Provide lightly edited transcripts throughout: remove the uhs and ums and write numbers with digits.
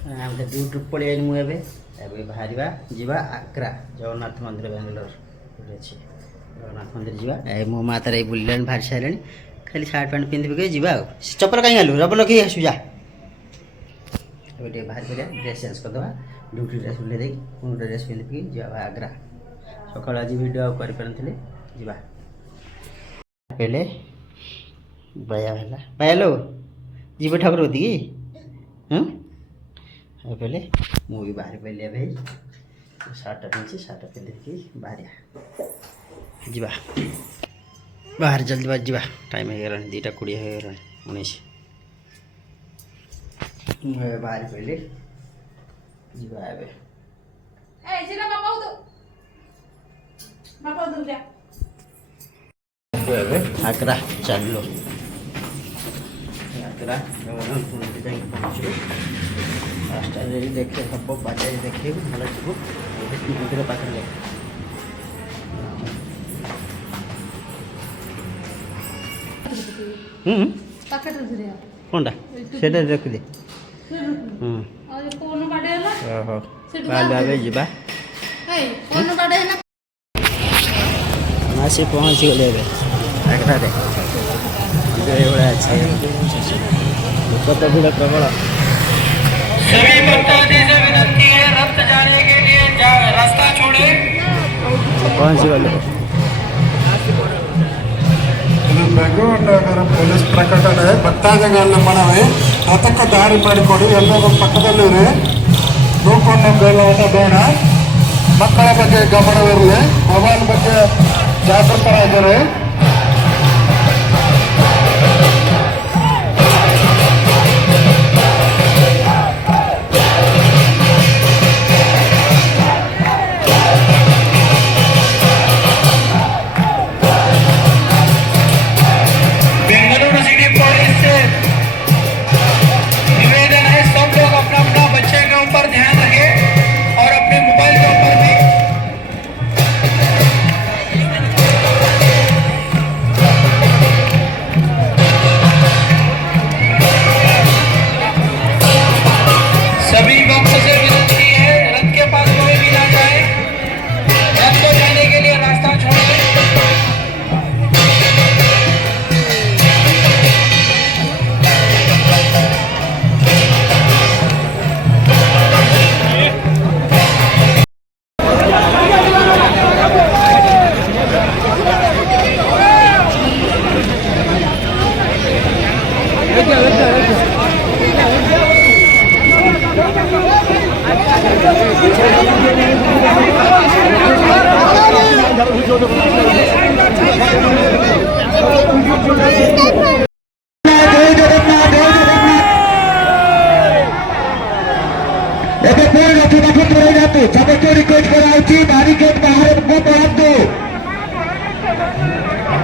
Duty पड़े मुझे बाहर जावा आग्रा जगन्नाथ मंदिर बेंगलोर अच्छे जगन्नाथ मंदिर जावा मो माँ तार बुला बाहरी सारे खाली सार्ट पैंट पिंधि जा चप्पल कहीं आलु रब लगे आसु जा बाहर कर ड्रेस चेंज करदे ड्यूटी ड्रेस बुले दे गोटे ड्रेस पिंधिकी जा आग्रा सकाल आज भिडियो कर पहले बया लो जीव ठाकुर होती पहले मुझे बाहर पहले भाई सार्ट पिंधि सार्ट पिंधिकी बाहर जा बाहर जल्दी बाज जा टाइम हो गला 2:20 हो गला 19 बाहर पहले जा आग्रा चलो आग्रा पहुँचू रास्ता देखे सब बाजार देखे भल जीव मंदिर पाखे कौनटा से रखिदे जा आसी पहुँची गले आग्रा अच्छे लोक तो भीड़ प्रबल सभी भक्तों से विनती है रथ जाने के लिए रास्ता छोड़े पहुँची गले ಬೆಂಗಳೂರು ಪೊಲೀಸ್ ಪ್ರಕಟಣೆ ಭಕ್ತಾದಿಗಳನ್ನ ಮಾಡವೆ ರಥಕ್ಕೆ ದಾರಿ ಮಾಡಿಕೊಡಿ ಎಲ್ಲರೂ ಪಕ್ಕದಲ್ಲಿರಿ ದೂಕೊಂಡು ಬೇಲಾಟ ಬೇಡ ಮಕ್ಕಳ ಬಗ್ಗೆ ಗಮನವಿರಲಿ ಮೊಬೈಲ್ ಬಗ್ಗೆ ಜಾಗೃತರಾಗಿರಿ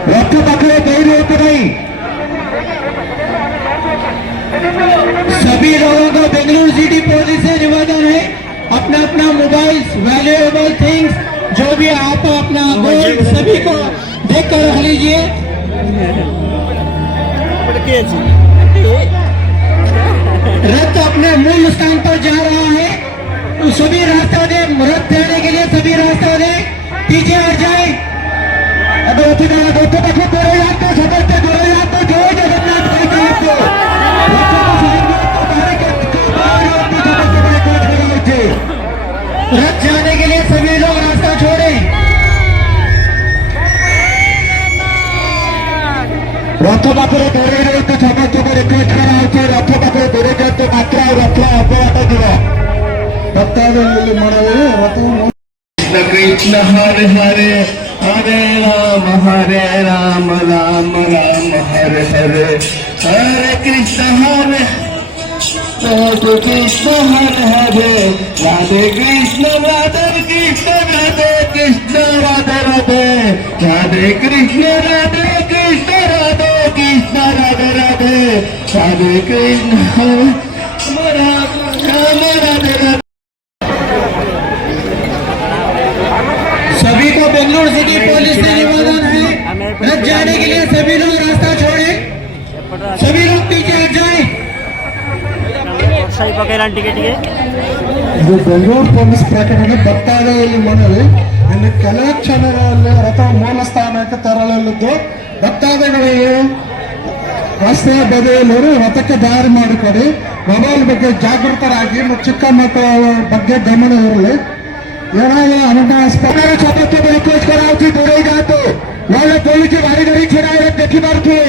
रथ पाखे देरी होती नहीं। सभी लोगों को बेंगलुरु सिटी पुलिस से निवेदन है, अपना अपना मोबाइल वैल्यूएबल थिंग्स जो भी आप अपना गोल्ड सभी को देख कर रख लीजिए। रथ अपने मूल स्थान पर जा रहा है, तो सभी रास्ता दे रथ देने के लिए सभी रास्ता दे पीछे हट जाए। अब रथ जाने के लिए सभी लोग रास्ता छोड़े। रथ पाखे दौड़े रही समस्त को रिक्वेस्ट करा रथ पाखे दौड़े जाते मात्र रथ अपघात दिव कृष्ण हरे हरे हरे राम राम राम हरे हरे हरे कृष्ण हरे कृष्ण हरे हरे राधे कृष्ण राधे कृष्ण राधे कृष्ण राधे राधे राधे कृष्ण राधे कृष्ण राधे कृष्ण राधे राधे राधे कृष्ण राम राधे राधे। सभी को बेंगलुरु सिटी पुलिस से निवेदन है, रथ जाने के लिए सभी लोग रास्ता छोड़े, सभी लोग पीछे हट जाएं। ବର୍ଷା ବି ପକେଇଲାଣି ଟିକେ ଟିକେ। ಇದು ಬೆಂಗಳೂರು ಪೊಲೀಸ್ ಪ್ರಕರಣ ಭಕ್ತಾದಿಗಳಲ್ಲಿ ಮನವಿ ಇನ್ನು ಕೆಲವು ಕ್ಷಣಗಳಲ್ಲಿ ರಥ ಮೂಲ ಸ್ಥಾನಕ್ಕೆ ತೆರಳಲಿದ್ದು ಭಕ್ತಾದಿಗಳಿಗೆ ರಸ್ತೆಯ ಬದಿಯಲ್ಲಿ ರಥಕ್ಕೆ ದಾರಿ ಮಾಡಿಕೊಡಿ. ಮೊಬೈಲ್ ಬಗ್ಗೆ ಜಾಗೃತರಾಗಿ ಮತ್ತು ಚಿಕ್ಕ ಮಕ್ಕಳ ಬಗ್ಗೆ ಗಮನ ಇರಲಿ. ಏನಾದರೂ ಅನುಮಾನಾಸ್ಪದ ଛୋଟ ରିକ୍ୱେଷ୍ଟ କରାଯାଉଛି ଦୂରେଇ ଯାଆନ୍ତୁ। ନହେଲେ ପୋଲିସ ବାରି ଧରି ଛିଡ଼ା ହେଲେ ଦେଖିପାରୁଥିବେ।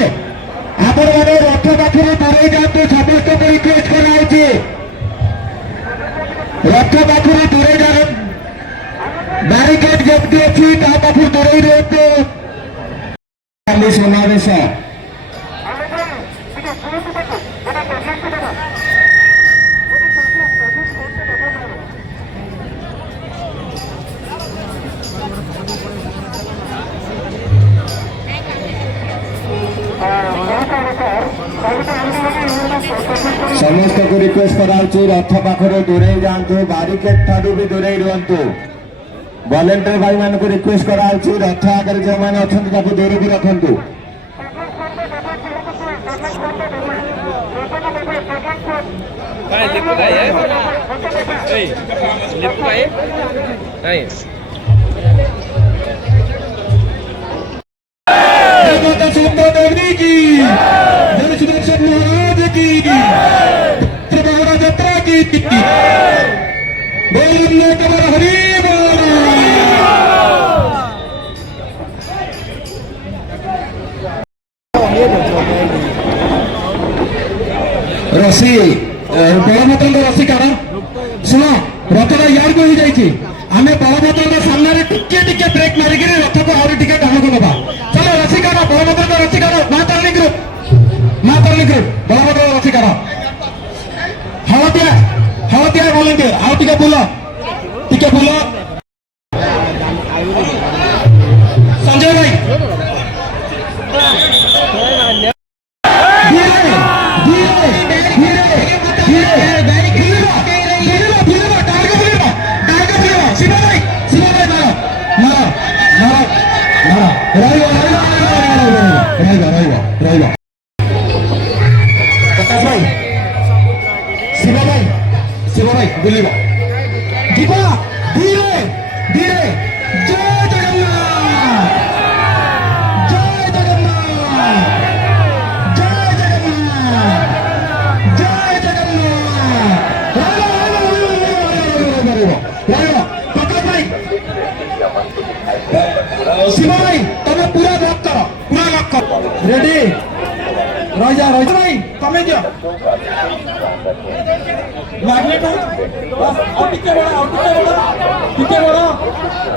ଆପଣମାନେ ରଥ ପାଖରୁ ଦୂରେଇ ଯାଆନ୍ତୁ। ସମସ୍ତଙ୍କୁ ରିକ୍ୱେଷ୍ଟ କରାଯାଉଛି ରଥ ପାଖରୁ ଦୂରେଇ ଯାଆନ୍ତୁ। ବ୍ୟାରିକେଡ୍ ଯେମିତି ଅଛି ତା ପାଖରୁ ଦୂରେଇ ରୁହନ୍ତୁ। କାଲି ସମାବେଶ ସମସ୍ତଙ୍କୁ ରିକ୍ୱେଷ୍ଟ କରାଯାଉଛି ରଥ ପାଖରୁ ଦୂରେଇ ଯାଆନ୍ତୁ। ବ୍ୟାରିକେଡ୍ ଠାରୁ ବି ଦୂରେଇ ରୁହନ୍ତୁ। ଭଲେଣ୍ଟିୟର ଭାଇମାନଙ୍କୁ ରିକ୍ୱେଷ୍ଟ କରାଯାଉଛି ରଥ ଆଗରେ ଯେଉଁମାନେ ଅଛନ୍ତି ତାକୁ ଦୂରକୁ ରଖନ୍ତୁ। यात्रा की रसी बड़भद्र रसी कार शुण रथटा यार को जाइए आम बड़भद्र सामने टिके टिके ब्रेक मारिक रथ को आहरी टिके डाणक नवा चलो रसी कार बड़भद्र रसी कार माँ तारिणी ग्रुप बड़भद्र रसी कार हलदिया हलदिया भलेंटियर आउ टिके बुल संजय भाई शिव भाई बुलिबा जीवा धीरे धीरे जय जगन्नाथ जय जगन्नाथ जय जगन्नाथ जय जगन्नाथ प्रकाश भाई शिव भाई तमे पूरा लॉक करो रेडी राजा भाई तमे दियो मैग्नेट बस और टिके बड़ा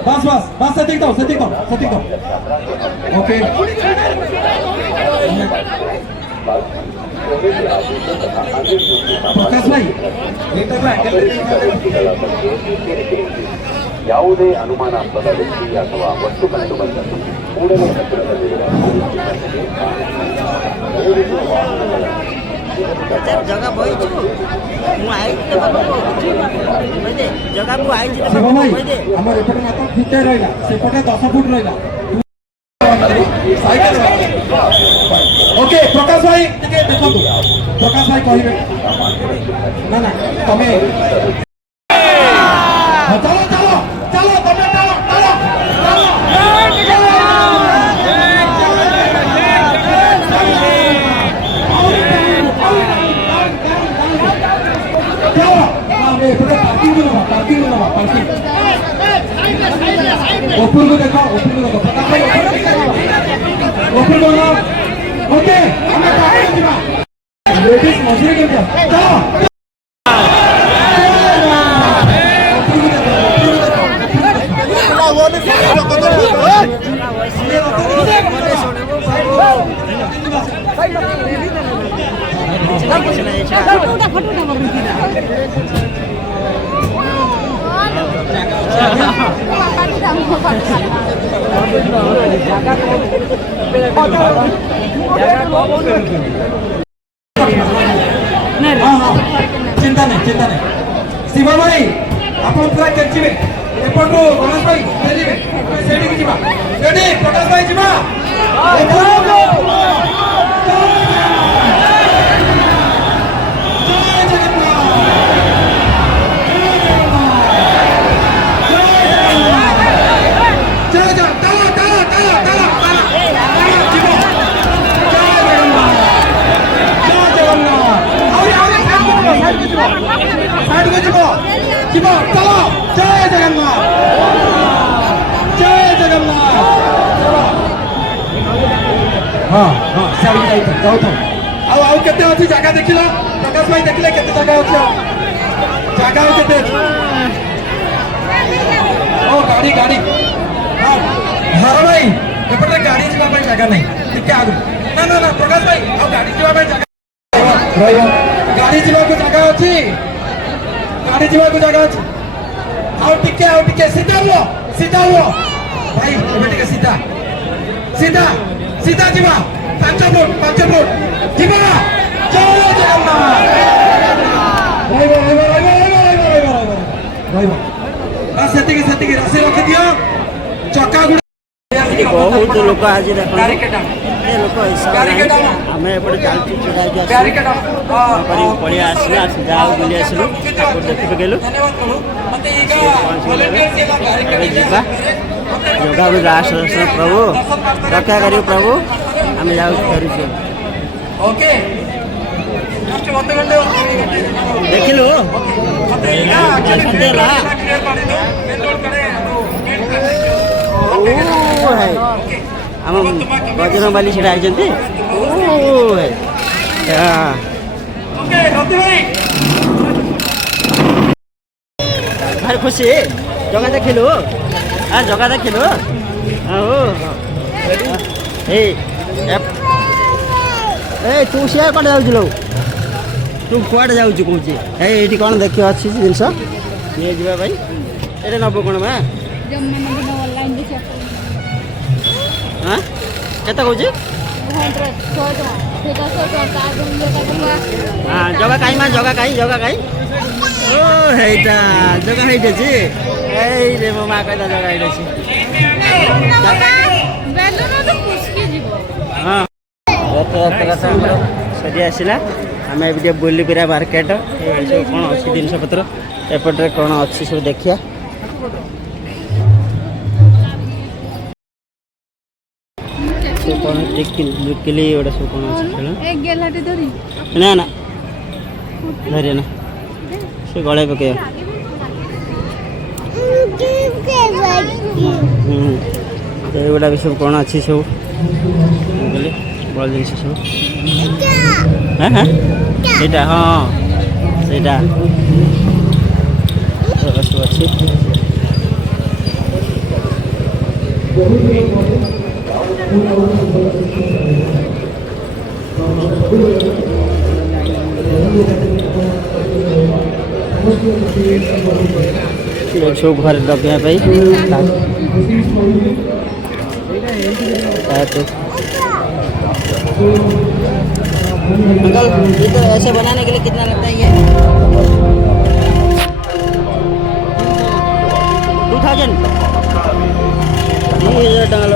बस सेटिंग दो ओके प्रकाश भाई ಯಾವುದೇ ಅನುಮಾನಾಸ್ಪದ ವ್ಯಕ್ತಿ ಅಥವಾ ವಸ್ತು ಕಂಡು ಬಂದಲ್ಲಿ ಕೂಡಲೇ जगह बही जगह को आई हमर एपटे मात्र फुटे रहिला सेपटे 10 फुट रहिला ओके प्रकाश भाई टिके देखंतु प्रकाश भाई कहिबे ना ना तमे चलो चलो चलो तमे चलो पार्किंग ओपन को देखो ओपन ओके लेडीज मजूरी के चलो चिंता नहीं शिव भाई आप पूरा चर्चिबे एपटू गणेश भाई चलिबे सेठी की जीवा रेडी प्रकाश भाई जीवा जय जगन्नाथ को जीवो जीवो चलो जय जगन्नाथ जय जगन्नाथ हाँ हाँ सियाड़ी जाई जाऊ तो आउ केते अछि जगह देखिला प्रकाश भाई देखिले केते जगह अछि जगह केते ओ गाड़ी गाड़ी हाँ हर भाई एपटे गाड़ी जीवा ପାଇଁ जगह नहीं टिके आगु ना ना ना प्रकाश भाई आ गाड़ी जीवा ପାଇଁ जगह रहइबो गाड़ी जीवा को जगह अछि गाड़ी जीवा को जगह अछि आओ टिके सीधा हुआ भाई एबे सीधा सीधा सीधा जीवा 5 फुट जीवा जय जगन्नाथ रहइबो सेतिकी रसी रखि दियो चक्का बहुत लोक आज देख लोक आम एपटे चलती छड़ा पड़े आसला जाओ बुली आसलु ठाकुर देखि पकेलु योगा भी लास्ट दर्शन प्रभु रक्षा करियो प्रभु आम जाऊ फेरुछु देखिलु आम बजरंग बाली से आई भारी खुशी जगह देखिलु जगह देखिलु तू सिया कौन जाऊ तू कुआड़े जाऊ कौच ये कौन देखिए अच्छी जिनस नहीं जा भाई ये नब कौन माँ हाँ केते कौच हाँ जगह कहीं माँ जगह कहीं ओ हेटा जगह हेटे जी रे मो माँ कहता जगह हेटे हाँ सरी आसला आम ए बुली पूरा मार्केट सब कौन अच्छी जिनस पत्र एपटे कौन अच्छी सब देखिया कौन लुकिली गोटे सब कौन अच्छे खेल ना ना धरिए ना से गले पके गुड़ा भी सब कौन अच्छी सब बड़ जिन सब हाँ हाँ ସେଇଟା हाँ ସେଇଟା सब अच्छी सब घर लगे अंकल ये तो ऐसे बनाने के लिए कितना लगता है ये 2000 टंगल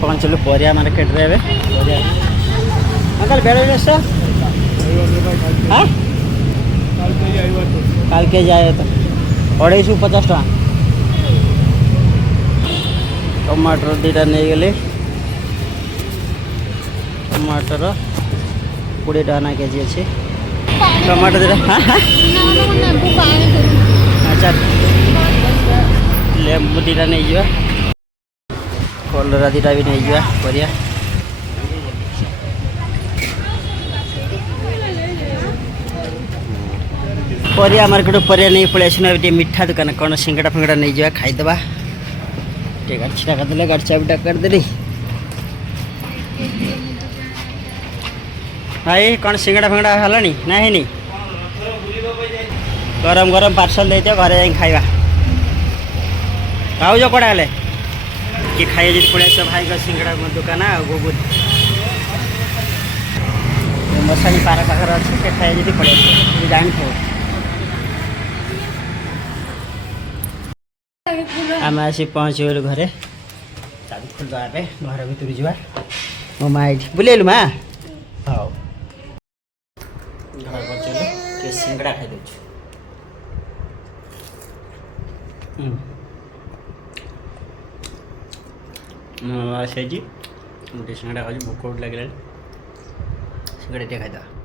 पहुँचलु परिया मार्केट रे अंकल बेड़े हाँ काल के जाए तो 250 टका टमाटर दीटा नहीं गले टमाटर 20 टका ना केजी अच्छे टमाटर दीटा हाँ हाँ अच्छा लेम्बू दीटा नहीं जा कलरा दीटा भी नहीं जा परिया परिया मार्केट परिया नहीं पड़े आसना मीठा दुकान कौन सिंगड़ा फिंगड़ा नहीं जा खाईदबा गाड़ी छिटा करदे गाड़ी चाबिटा करदेली भाई कौन सिंगड़ा फिंगड़ा है ना है गरम गरम पार्सल दे दियो घरे जाई खाइबा भाज कड़ा हेले कि खाइए जी पड़े आस भाई का सिंगड़ा दुकान गोगुर मशानी पार पाखे अच्छे खाइए जी पड़े आस जानी थो आम आसी पहुँच गलु घरे चाबी खोलवा घर भर जा ମୋ ମା ଏଇଠି ବୁଲେଇଲୁ ମା ହଉ ଘର ପଚାରିଲୁ ଟିକେ ସିଙ୍ଗଡ଼ା ଖାଇଦେଉଛୁ ମୁଁ ଆସିଛି ମୁଁ ଟିକେ ସିଙ୍ଗଡ଼ା ଖାଉଛି ଭୋକ ଲାଗିଲାଣି ସିଙ୍ଗଡ଼ା ଟିକେ ଖାଇଦେବା